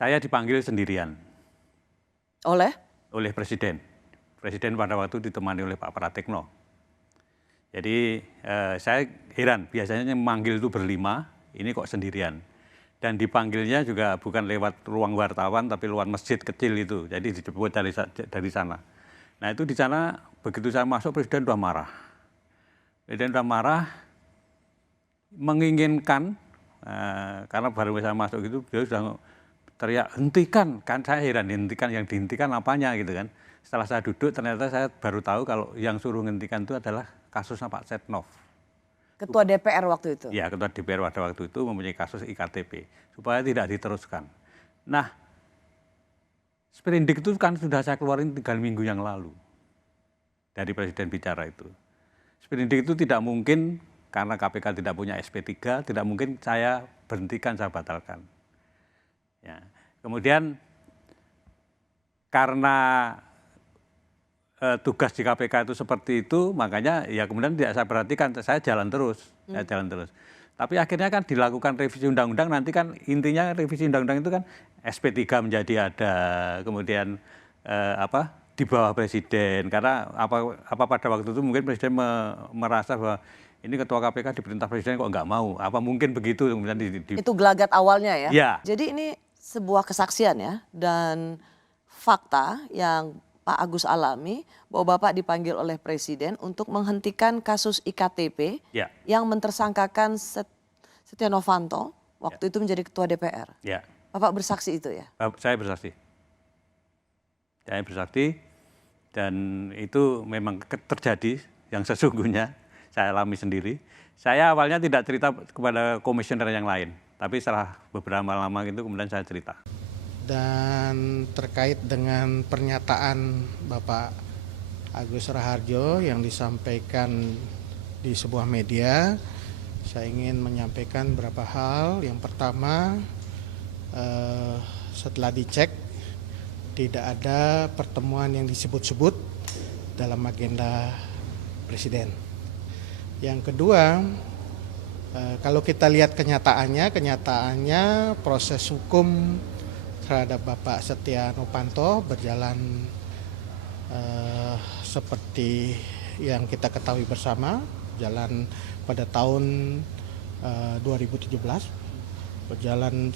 Saya dipanggil sendirian Oleh? oleh Presiden. Presiden pada waktu ditemani oleh Pak Pratikno. Jadi saya heran, biasanya manggil itu berlima, ini kok sendirian. Dan dipanggilnya juga bukan lewat ruang wartawan, tapi lewat masjid kecil itu. Jadi dijemput dari sana. Nah itu di sana, begitu saya masuk, Presiden sudah marah. Presiden sudah marah, menginginkan, karena baru saya masuk itu, beliau sudah teriak, hentikan. Kan saya heran, hentikan, yang dihentikan apanya gitu kan. Setelah saya duduk, ternyata saya baru tahu kalau yang suruh hentikan itu adalah kasusnya Pak Setnov. Ketua DPR waktu itu? Ya, Ketua DPR pada waktu itu mempunyai kasus IKTP, supaya tidak diteruskan. Nah, sprindik itu kan sudah saya keluarin 3 minggu yang lalu, dari Presiden bicara itu. Sprindik itu tidak mungkin, karena KPK tidak punya SP3, tidak mungkin saya berhentikan, saya batalkan. Ya. Kemudian, karena tugas di KPK itu seperti itu, makanya ya kemudian tidak saya perhatikan, saya jalan terus. Tapi akhirnya kan dilakukan revisi undang-undang, nanti kan intinya revisi undang-undang itu kan SP3 menjadi ada, kemudian di bawah Presiden, karena apa pada waktu itu mungkin Presiden merasa bahwa ini Ketua KPK diperintah Presiden kok nggak mau, apa mungkin begitu kemudian Itu gelagat awalnya ya? Ya. Jadi ini sebuah kesaksian ya, dan fakta yang Pak Agus alami bahwa Bapak dipanggil oleh Presiden untuk menghentikan kasus IKTP Ya. yang mentersangkakan Setia Novanto waktu itu menjadi Ketua DPR. Ya. Bapak bersaksi itu ya? Saya bersaksi. Saya bersaksi dan itu memang terjadi yang sesungguhnya saya alami sendiri. Saya awalnya tidak cerita kepada komisioner yang lain, tapi setelah beberapa lama itu kemudian saya cerita. Dan terkait dengan pernyataan Bapak Agus Raharjo yang disampaikan di sebuah media, saya ingin menyampaikan beberapa hal. Yang pertama, setelah dicek, tidak ada pertemuan yang disebut-sebut dalam agenda Presiden. Yang kedua, kalau kita lihat kenyataannya proses hukum terhadap Bapak Setia Novanto berjalan seperti yang kita ketahui bersama, jalan pada tahun 2017, berjalan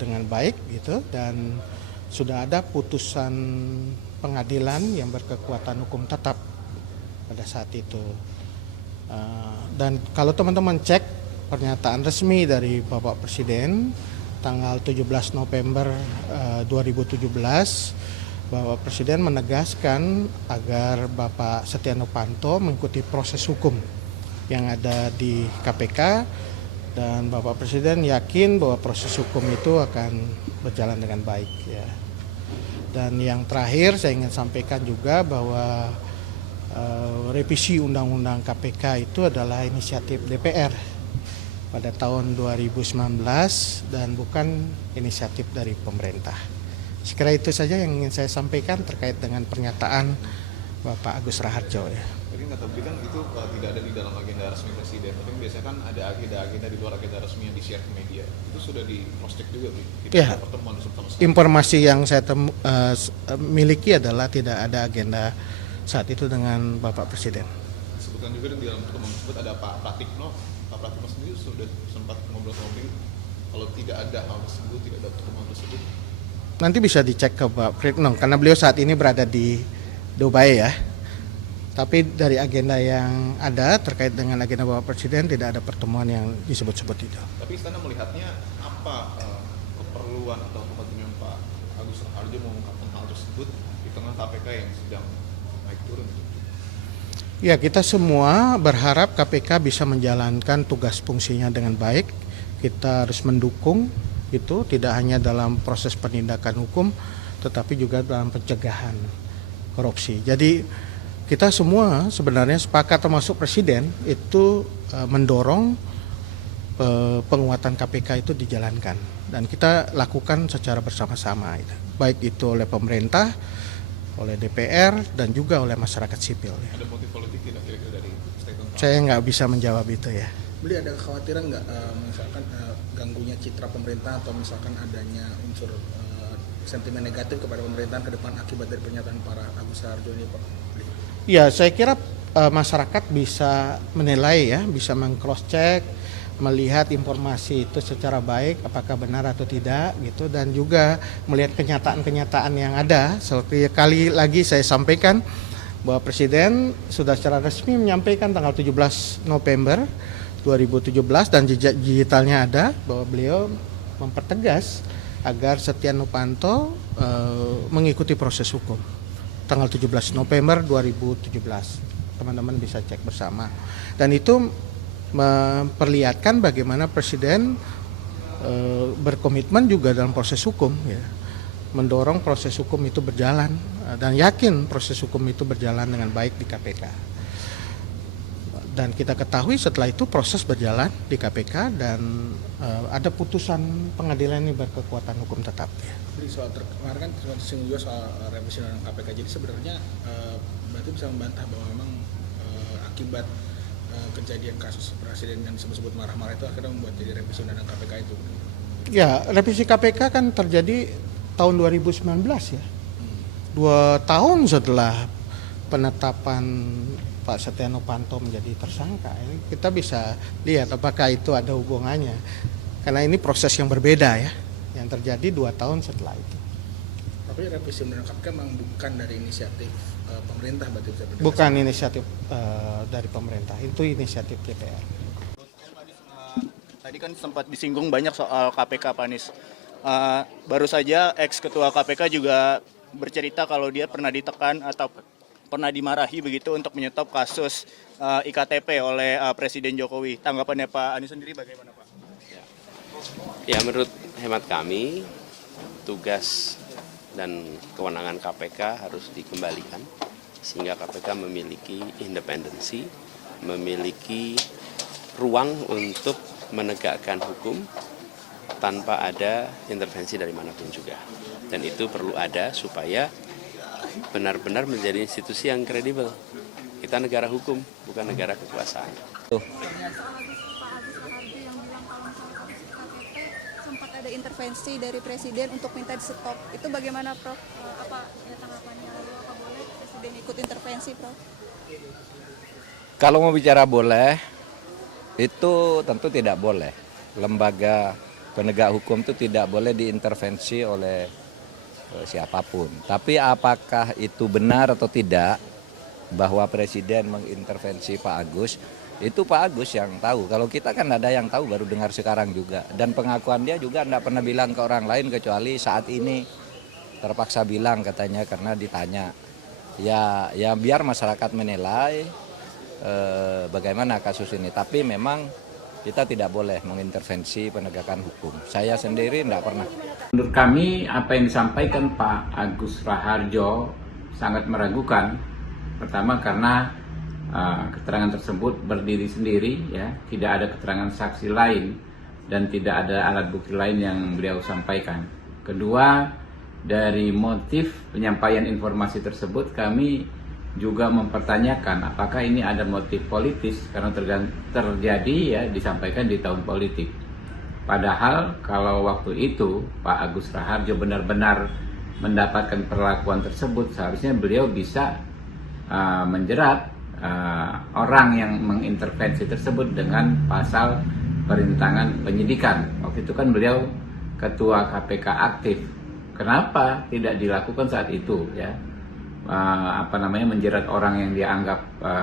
dengan baik gitu, dan sudah ada putusan pengadilan yang berkekuatan hukum tetap pada saat itu. Dan kalau teman-teman cek pernyataan resmi dari Bapak Presiden tanggal 17 November 2017, Bapak Presiden menegaskan agar Bapak Setia Novanto mengikuti proses hukum yang ada di KPK, dan Bapak Presiden yakin bahwa proses hukum itu akan berjalan dengan baik ya. Dan yang terakhir saya ingin sampaikan juga bahwa revisi Undang-Undang KPK itu adalah inisiatif DPR pada tahun 2019 dan bukan inisiatif dari pemerintah. Sekira itu saja yang ingin saya sampaikan terkait dengan pernyataan Bapak Agus Raharjo ya. Jadi nggak tahu kan itu tidak ada di dalam agenda resmi Presiden, tapi biasanya kan ada agenda-agenda di luar agenda resmi yang di-share ke media. Itu sudah di cross check juga, tidak ya, ada pertemuan sama sekali. Informasi yang saya miliki adalah tidak ada agenda saat itu dengan Bapak Presiden. Sebutkan juga di dalam pertemuan tersebut ada Pak Pratikno. Pak Pratikno sendiri sudah sempat ngobrol-ngobrol, kalau tidak ada hal tersebut, tidak ada pertemuan tersebut. Nanti bisa dicek ke Pak Pratikno karena beliau saat ini berada di Dubai ya. Tapi dari agenda yang ada terkait dengan agenda Bapak Presiden tidak ada pertemuan yang disebut-sebut itu. Tapi Istana melihatnya apa keperluan atau kepentingan Pak Agus Raharjo mengungkapkan hal tersebut di tengah KPK yang sedang naik turun? Ya, kita semua berharap KPK bisa menjalankan tugas fungsinya dengan baik. Kita harus mendukung itu tidak hanya dalam proses penindakan hukum, tetapi juga dalam pencegahan korupsi. Jadi kita semua sebenarnya sepakat termasuk Presiden itu mendorong penguatan KPK itu dijalankan. Dan kita lakukan secara bersama-sama. Baik itu oleh pemerintah, oleh DPR, dan juga oleh masyarakat sipil. Ada motif politik tidak kira-kira dari statement? Saya nggak bisa menjawab itu ya. Beli ada kekhawatiran nggak misalkan ganggunya citra pemerintah atau misalkan adanya unsur sentimen negatif kepada pemerintahan ke depan akibat dari pernyataan para Agus Raharjo ini, Pak? Ya, saya kira masyarakat bisa menilai ya, bisa meng-cross check, melihat informasi itu secara baik apakah benar atau tidak gitu, dan juga melihat kenyataan-kenyataan yang ada. Seperti kali lagi saya sampaikan bahwa Presiden sudah secara resmi menyampaikan tanggal 17 November 2017 dan jejak digitalnya ada bahwa beliau mempertegas agar Setia Novanto mengikuti proses hukum tanggal 17 November 2017. Teman-teman bisa cek bersama. Dan itu memperlihatkan bagaimana Presiden berkomitmen juga dalam proses hukum, ya, mendorong proses hukum itu berjalan dan yakin proses hukum itu berjalan dengan baik di KPK. Dan kita ketahui setelah itu proses berjalan di KPK dan ada putusan pengadilan ini berkekuatan hukum tetap. Ya. Jadi soal kemarin kan singgung juga soal revisi undang-undang KPK. Jadi sebenarnya berarti bisa membantah bahwa memang akibat kejadian kasus presiden yang disebut marah-marah itu akhirnya membuat jadi revisi undang-undang KPK itu. Ya, revisi KPK kan terjadi tahun 2019 ya. 2 tahun setelah penetapan Pak Setia Novanto menjadi tersangka. Ini kita bisa lihat apakah itu ada hubungannya. Karena ini proses yang berbeda ya, yang terjadi 2 tahun setelah itu. Tapi revisi undang-undang KPK memang bukan dari inisiatif pemerintah, berarti bisa berdasarkan. Bukan inisiatif dari pemerintah, itu inisiatif DPR. Tadi kan sempat disinggung banyak soal KPK, Pak Anies. Baru saja ex-ketua KPK juga bercerita kalau dia pernah ditekan atau pernah dimarahi begitu untuk menyetop kasus IKTP oleh Presiden Jokowi. Tanggapannya Pak Anies sendiri bagaimana, Pak? Ya, menurut hemat kami, tugas dan kewenangan KPK harus dikembalikan sehingga KPK memiliki independensi, memiliki ruang untuk menegakkan hukum tanpa ada intervensi dari manapun juga. Dan itu perlu ada supaya benar-benar menjadi institusi yang kredibel. Kita negara hukum, bukan negara kekuasaan. Sempat ada intervensi dari Presiden untuk minta di stop. Itu bagaimana, Prof? Apa ya tanggapannya? Lalu apa boleh Presiden ikut intervensi, Prof? Kalau mau bicara boleh, itu tentu tidak boleh. Lembaga penegak hukum itu tidak boleh diintervensi oleh siapapun. Tapi apakah itu benar atau tidak bahwa Presiden mengintervensi Pak Agus? Itu Pak Agus yang tahu. Kalau kita kan ada yang tahu baru dengar sekarang juga. Dan pengakuan dia juga tidak pernah bilang ke orang lain kecuali saat ini terpaksa bilang katanya karena ditanya. Ya biar masyarakat menilai bagaimana kasus ini. Tapi memang kita tidak boleh mengintervensi penegakan hukum. Saya sendiri tidak pernah. Menurut kami apa yang disampaikan Pak Agus Raharjo sangat meragukan. Pertama karena keterangan tersebut berdiri sendiri, ya, tidak ada keterangan saksi lain dan tidak ada alat bukti lain yang beliau sampaikan. Kedua, dari motif penyampaian informasi tersebut kami juga mempertanyakan apakah ini ada motif politis karena terjadi ya disampaikan di tahun politik. Padahal kalau waktu itu Pak Agus Raharjo benar-benar mendapatkan perlakuan tersebut, seharusnya beliau bisa menjerat orang yang mengintervensi tersebut dengan pasal perintangan penyidikan. Waktu itu kan beliau ketua KPK aktif. Kenapa tidak dilakukan saat itu, ya? Menjerat orang yang dianggap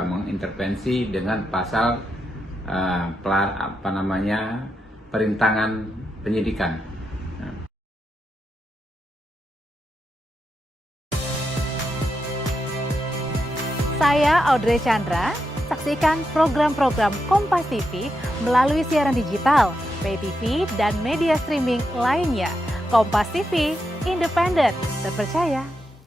mengintervensi dengan pasal perintangan penyidikan. Saya Audrey Chandra, saksikan program-program Kompas TV melalui siaran digital, pay TV, dan media streaming lainnya. Kompas TV, independen, terpercaya,